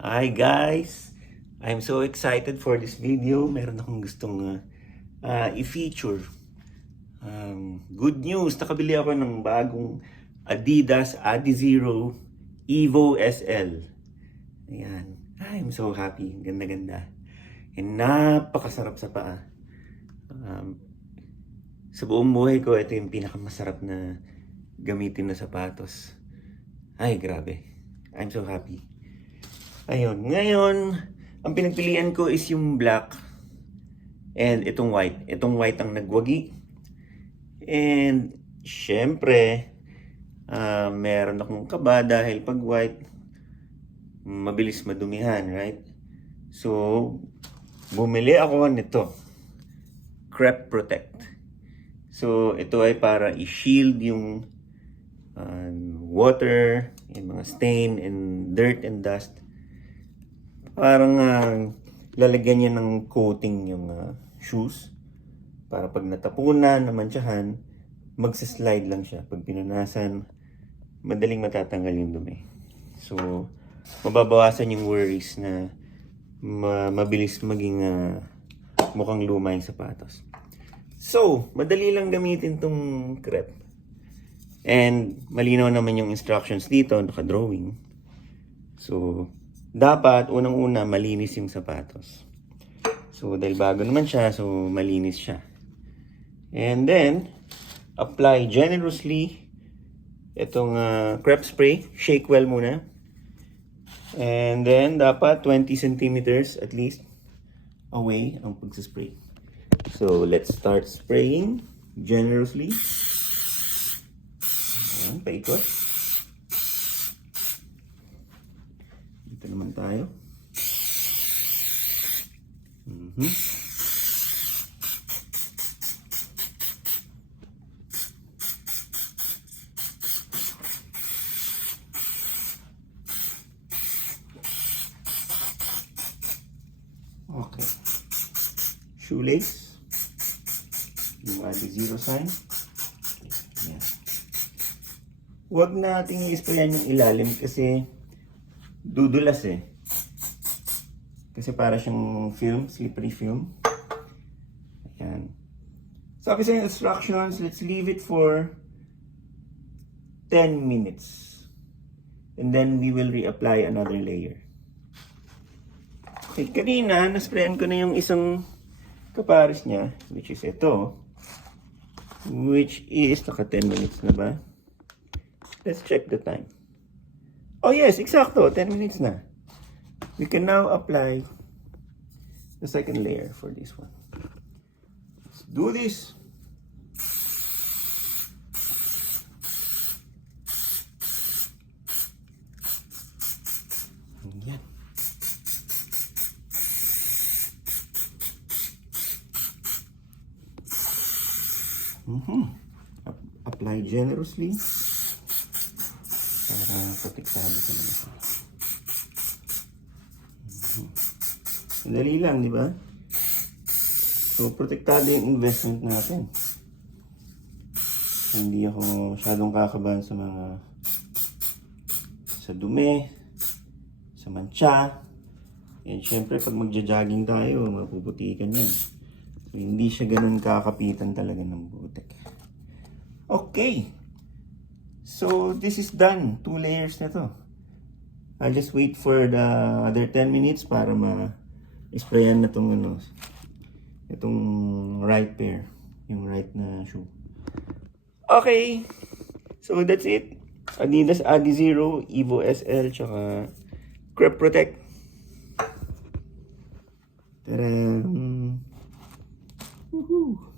Hi guys! I'm so excited for this video. Meron akong gustong i-feature. Good news! Nakabili ako ng bagong Adidas Adizero Evo SL. Ayan. I'm so happy. Ganda-ganda. And napakasarap sa paa. Sa buong buhay ko, ito yung pinakamasarap na gamitin na sapatos. Ay, grabe. I'm so happy. Ayun, ngayon, ang pinagpilian ko is yung black and itong white. Itong white ang nagwagi. And, syempre, meron akong kaba dahil pag white, mabilis madumihan, right? So, bumili ako nito. Crep Protect. So, ito ay para i-shield yung water, yung mga stain and dirt and dust. Parang lalagyan niya ng coating yung shoes para pag natapunan, namantsahan, magsaslide lang siya. Pag pinunasan, madaling matatanggal yung dumi. So, mababawasan yung worries na mabilis maging mukhang luma yung sapatos. So, madali lang gamitin tong crepe. And malinaw naman yung instructions dito, naka-drawing. So, dapat unang-una malinis yung sapatos. So, dahil bago naman siya, so malinis siya. And then, apply generously itong crepe spray. Shake well muna. And then, dapat 20 centimeters at least away ang pagsaspray. So, let's start spraying generously. Ayan, paikot. Dito naman tayo. Okay. Shoelace. Yung Adizero sign. Ayan. Huwag nating i-sprayan yung ilalim kasi dudulas eh. Kasi para siyang film, slippery film. Ayan. Sabi sa instructions, let's leave it for 10 minutes. And then we will reapply another layer. Okay, kanina, nasprayan ko na yung isang kapares niya, which is ito. Which is, naka 10 minutes na ba? Let's check the time. Oh yes, exacto, 10 minutes na. We can now apply the second layer for this one. Let's do this. Yan. Apply generously para protektado sa mga. Madali lang, di ba? So, protektado yung investment natin. Hindi ako masyadong kakabahan sa mga sa dumi, sa mancha. And syempre, pag magja-jogging tayo, mapuputikan yan. So, hindi siya ganun kakapitan talaga ng butik. Okay. So, this is done. 2 layers na to. I'll just wait for the other 10 minutes para ma-sprayan na itong right pair. Yung right na shoe. Okay. So, that's it. Adidas Adizero Evo SL tsaka Crep Protect. Tadam! Woohoo!